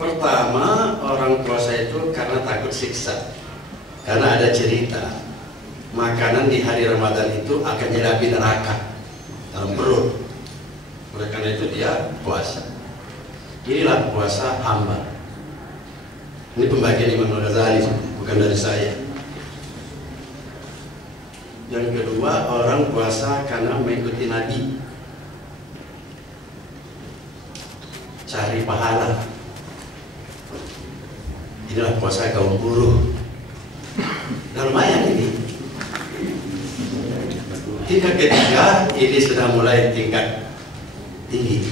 Pertama, orang puasa itu karena takut siksa. Karena ada cerita makanan di hari Ramadan itu akan jadi api neraka dalam perut. Oleh karena itu dia puasa. Inilah puasa hamba. Ini pembagian Imam Al-Ghazali, bukan dari saya. Yang kedua, orang puasa karena mengikuti Nabi, cari pahala. Inilah puasa kaum buruh. Nah, lumayan ini. Tingkat ketiga ini sudah mulai tingkat tinggi,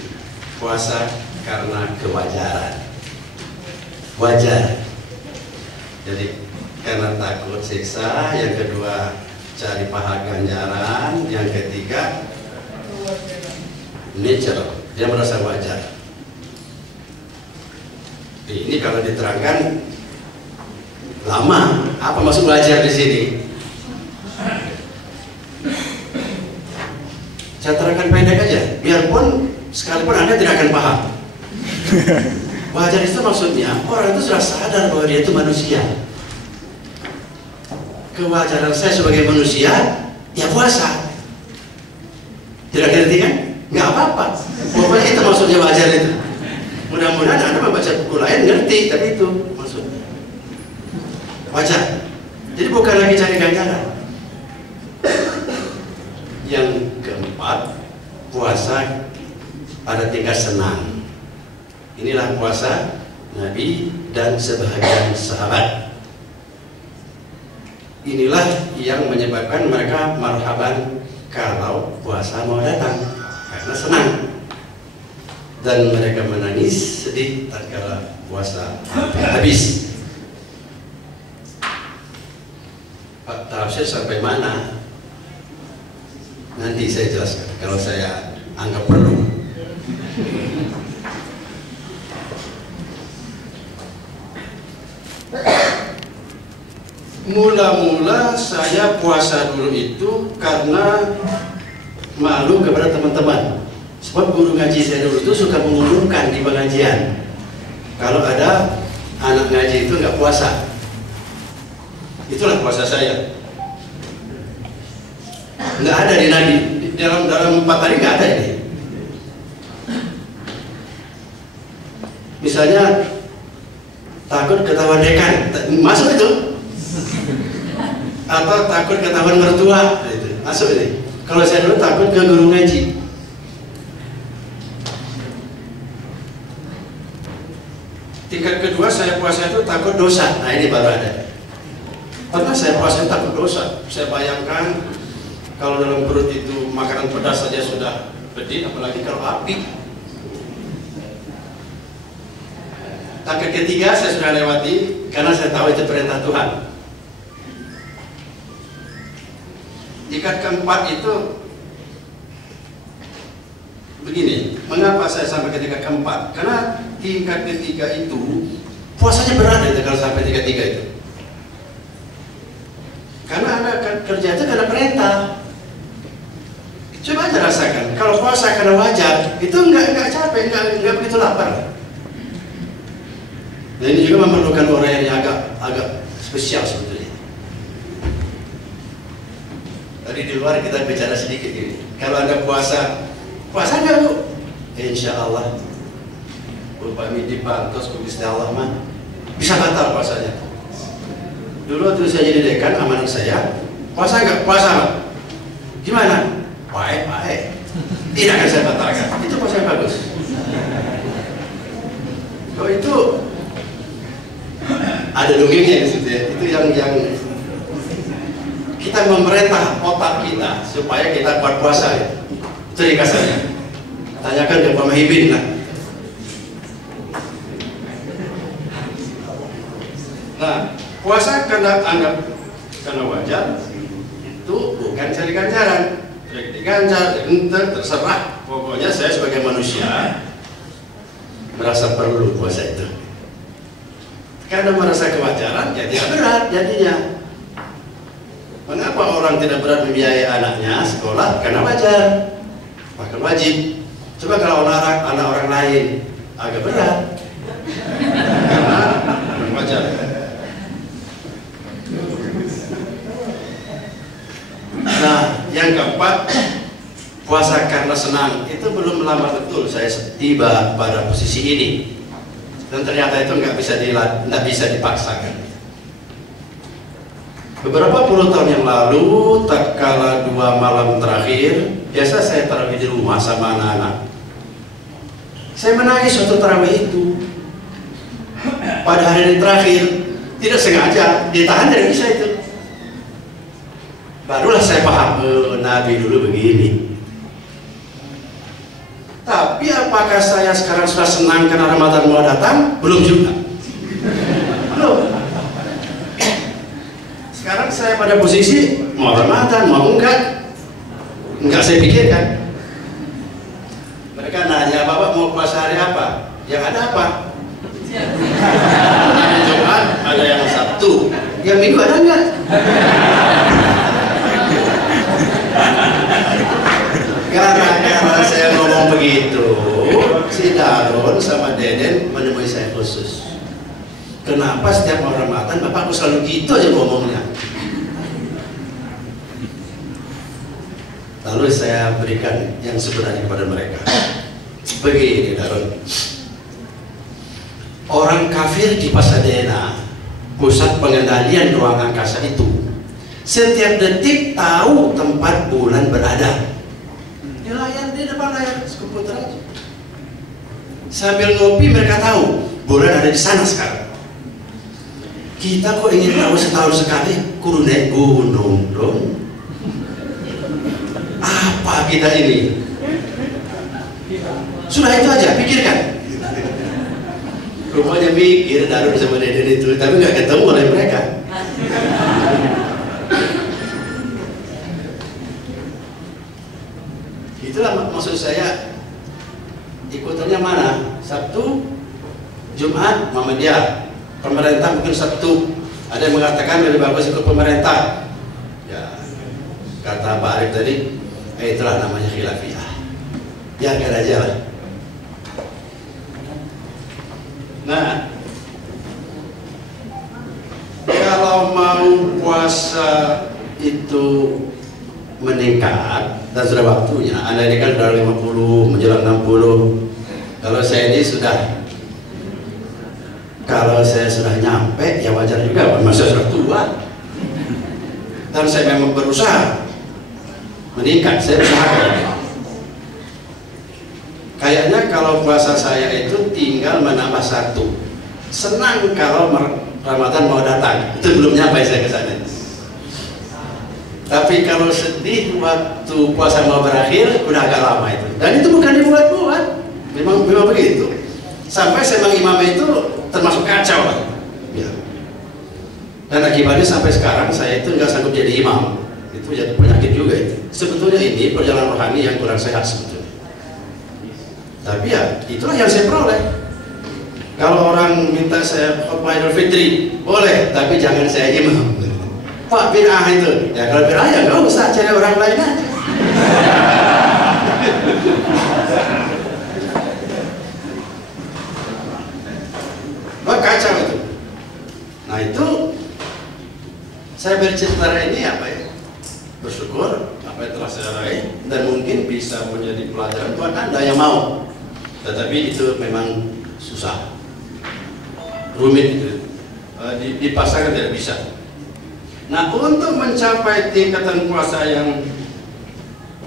puasa karena kewajaran, wajar. Jadi karena takut siksa. Yang kedua cari pahala ganjaran. Yang ketiga natural, dia merasa wajar. Ini kalau diterangkan lama. Apa maksud belajar di sini? Saya terangkan pendek aja, biarpun sekalipun Anda tidak akan paham. Wajar itu maksudnya orang itu sudah sadar bahwa dia itu manusia. Kewajaran saya sebagai manusia, ya puasa. Tidak ngerti kan? Nggak apa-apa. Pokoknya itu maksudnya wajar itu. Mudah-mudahan Anda membaca buku lain ngerti, tapi itu maksudnya wajar. Jadi bukan lagi cari ganjaran. Yang keempat, puasa pada tingkat senang. Inilah puasa Nabi dan sebahagian sahabat. Inilah yang menyebabkan mereka marhaban kalau puasa mau datang, karena senang. Dan mereka menangis sedih tatkala puasa habis. Pak tafsir sampai mana? Nanti saya jelaskan kalau saya anggap perlu. Mula-mula saya puasa dulu itu karena malu kepada teman-teman. Sebab guru ngaji saya dulu itu suka mengumumkan di pengajian kalau ada anak ngaji itu nggak puasa. Itulah puasa saya. Nggak ada di Nabi, dalam 4 hari nggak ada ini. Misalnya takut ketahuan dekan, masuk itu. Atau takut ketahuan mertua, itu masuk ini. Kalau saya dulu takut ke guru ngaji. Tingkat kedua saya puasa itu takut dosa. Nah ini baru ada. Pernah saya puasa takut dosa. Saya bayangkan kalau dalam perut itu makanan pedas saja sudah pedih, apalagi kalau api. Tingkat ketiga saya sudah lewati karena saya tahu itu perintah Tuhan. Tingkat keempat itu begini, mengapa saya sampai ke tingkat keempat? Karena tingkat ketiga itu puasanya berat itu kalau sampai tingkat tiga itu. Karena Anda kerja itu karena perintah. Coba aja rasakan, kalau puasa karena wajar, itu enggak capek, enggak begitu lapar. Nah ini juga memerlukan orang yang agak spesial sebetulnya. Tadi di luar kita bicara sedikit ini. Kalau Anda puasa nggak Bu? Insya Allah upami dibantos ku Gusti Allah mah bisa batal puasanya. Dulu waktu saya jadi dekan, amanat saya puasa nggak? Puasa Pak. Gimana? Baik. Tidak akan saya batalkan. Itu puasa yang bagus. Kalau itu ada dongengnya di situ ya. Itu yang kita memerintah otak kita supaya kita kuat puasa ya. Itu kasarnya. Tanyakan ke Pak Mahibin lah. Nah, puasa karena wajar itu bukan cari ganjaran. Jadi ganjar, terserah. Pokoknya saya sebagai manusia merasa perlu puasa itu. Karena merasa kewajaran, ya tidak berat jadinya. Mengapa orang tidak berat membiayai anaknya sekolah? Karena wajar, bahkan wajib. Coba kalau anak orang lain agak berat, wajar. Nah, yang keempat, puasa karena senang. Itu belum lama betul saya tiba pada posisi ini, dan ternyata itu nggak bisa dipaksakan. Beberapa puluh tahun yang lalu, tatkala 2 malam terakhir, biasa saya tarawih di rumah sama anak-anak. Saya menangis waktu tarawih itu. Pada hari terakhir, tidak sengaja ditahan dari bisa itu. Barulah saya paham, Nabi dulu begini. Tapi apakah saya sekarang sudah senang karena Ramadan mau datang? Belum juga. Belum. Sekarang saya pada posisi mau Ramadan, mau enggak saya pikirkan. Mereka nanya, Bapak mau puasa hari apa? Yang ada apa? Ada Jumat, ada yang Sabtu, yang Minggu ada enggak? Gara-gara saya ngomong begitu, si Darun sama Deden menemui saya khusus. Kenapa setiap mau Ramadan Bapakku selalu gitu aja ngomongnya? Lalu saya berikan yang sebenarnya kepada mereka. Begini Darun, orang kafir di Pasadena, pusat pengendalian ruang angkasa itu, setiap detik tahu tempat bulan berada. Di layar, di depan layar komputer aja. Sambil ngopi mereka tahu bulan ada di sana sekarang. Kita kok ingin tahu setahun sekali, kudu naik gunung dong. Apa kita ini? Sudah itu aja, pikirkan. Rupanya mikir Darun sama Deden itu, tapi nggak ketemu oleh mereka. Itulah maksud saya, ikutannya mana? Sabtu, Jumat, Muhammadiyah. Pemerintah mungkin Sabtu. Ada yang mengatakan lebih bagus ikut pemerintah. Ya, kata Pak Arif tadi, itulah namanya khilafiyah. Ya, biar aja lah. Nah, kalau mau puasa itu meningkat dan sudah waktunya, Anda ini kan sudah 50 menjelang 60. Kalau saya sudah nyampe, ya wajar juga, masa sudah tua. Dan saya memang berusaha meningkat, saya usahakan. Kayaknya kalau puasa saya itu tinggal menambah 1. Senang kalau Ramadan mau datang, itu belum nyampe saya ke sana. Tapi kalau sedih waktu puasa mau berakhir, udah agak lama itu. Dan itu bukan dibuat-buat, memang begitu. Sampai saya imam itu termasuk kacau lah. Ya. Dan akibatnya sampai sekarang saya itu nggak sanggup jadi imam. Itu jadi penyakit juga itu. Sebetulnya ini perjalanan rohani yang kurang sehat sebetulnya. Tapi ya itulah yang saya peroleh. Kalau orang minta saya khutbah Idul Fitri, boleh, tapi jangan saya imam. Pak, bid'ah itu. Ya kalau bid'ah ya nggak usah cari orang lain aja. Wah, kacau itu. Nah itu saya bercerita ini apa ya? Bersyukur apa yang telah saya raih dan mungkin bisa menjadi pelajaran buat Anda yang mau. Tetapi itu memang susah, rumit itu. Dipasarkan tidak bisa. Nah, untuk mencapai tingkatan puasa yang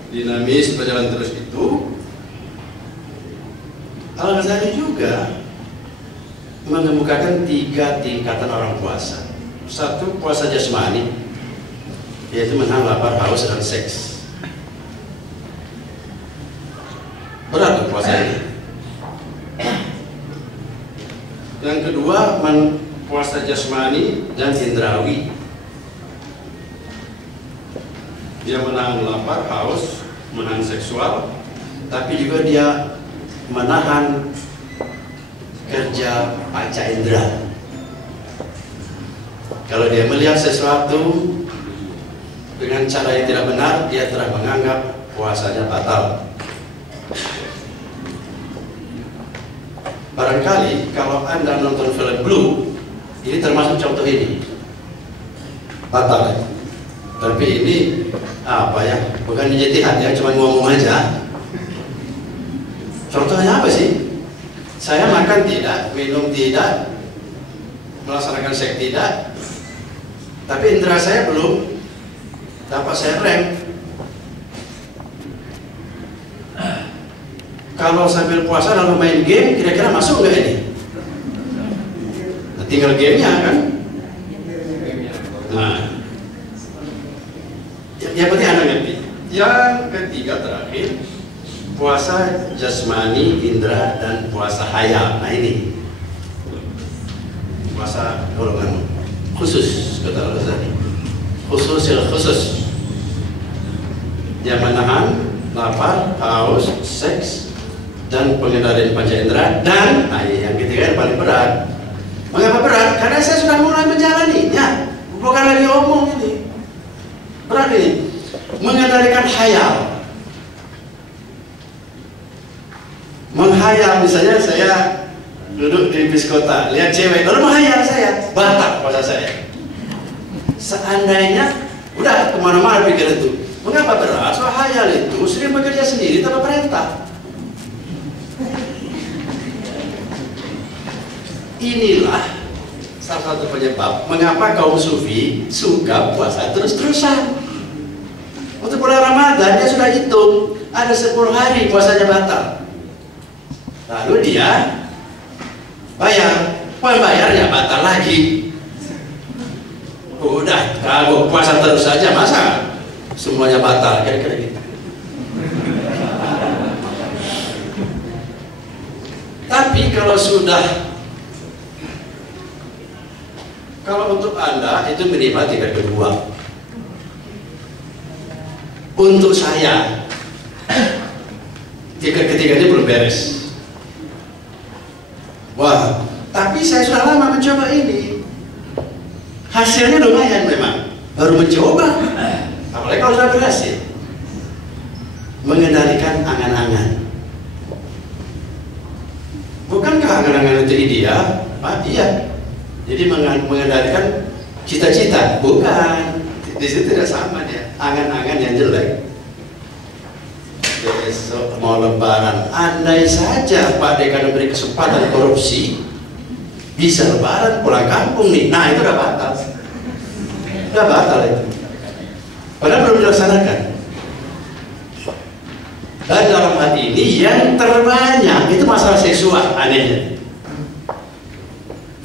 dinamis berjalan terus itu, Al-Ghazali juga mengemukakan 3 tingkatan orang puasa. 1, puasa jasmani, yaitu menahan lapar, haus, dan seks. Berat puasa ini. Yang kedua, puasa jasmani dan indrawi. Dia menahan lapar, haus, menahan seksual, tapi juga dia menahan kerja panca indera. Kalau dia melihat sesuatu dengan cara yang tidak benar, dia telah menganggap puasanya batal. Barangkali kalau Anda nonton film Blue, Ini termasuk contoh ini. Batal. Tapi ini apa ya? Bukan ijtihad ya, cuma ngomong aja. Contohnya apa sih? Saya makan tidak, minum tidak, melaksanakan seks tidak, tapi indera saya belum dapat saya rem. Kalau sambil puasa lalu main game, kira-kira masuk nggak ini? Nah, tinggal gamenya kan? Nah, yang penting Anda ngerti. Yang ketiga terakhir, puasa jasmani, indera, dan puasa hayal. Nah ini puasa golongan khusus, kata Al-Ghazali. Khusus yang menahan lapar, haus, seks, dan pengendalian panca indera. Dan yang ketiga yang paling berat. Mengapa berat? Karena saya sudah mulai menjalaninya, bukan lagi omong ini. Berat ini. Mengendalikan hayal. Menghayal, misalnya saya duduk di bis kota, lihat cewek, lalu menghayal saya, batal puasa saya. Seandainya udah kemana-mana pikir itu. Mengapa berat? Soal hayal itu sering bekerja sendiri tanpa perintah. Inilah salah satu penyebab mengapa kaum sufi suka puasa terus-terusan. Untuk bulan Ramadan dia sudah hitung ada 10 hari puasanya batal. Lalu dia bayar, bayarnya batal lagi. Udah, kalau puasa terus saja masa semuanya batal, kira-kira gitu. Tapi kalau untuk Anda itu minimal tingkat kedua. Untuk saya tingkat ketiga ini belum beres. Wah, tapi saya sudah lama mencoba ini. Hasilnya lumayan memang. Baru mencoba. Apalagi kalau sudah berhasil. Mengendalikan angan-angan. Bukankah angan-angan itu ideal? Iya. Jadi mengendalikan cita-cita. Bukan. Di situ tidak sama dia. Angan-angan yang jelek. Besok mau lebaran, andai saja Pak Dekan memberi kesempatan korupsi, bisa lebaran pulang kampung nih. Nah itu udah batal. Udah batal itu. Padahal belum dilaksanakan. Dan dalam hal ini yang terbanyak itu masalah seksual, anehnya.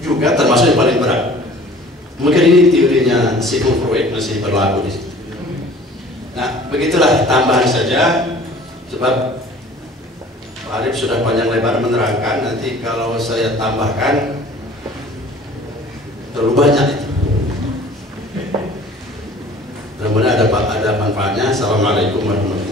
Juga termasuk yang paling berat. Mungkin ini teorinya Sigmund Freud masih berlaku di situ. Nah, begitulah tambahan saja. Sebab Pak Arif sudah panjang lebar menerangkan, nanti kalau saya tambahkan terlalu banyak itu. Mudah-mudahan ada manfaatnya. Assalamualaikum warahmatullahi wabarakatuh.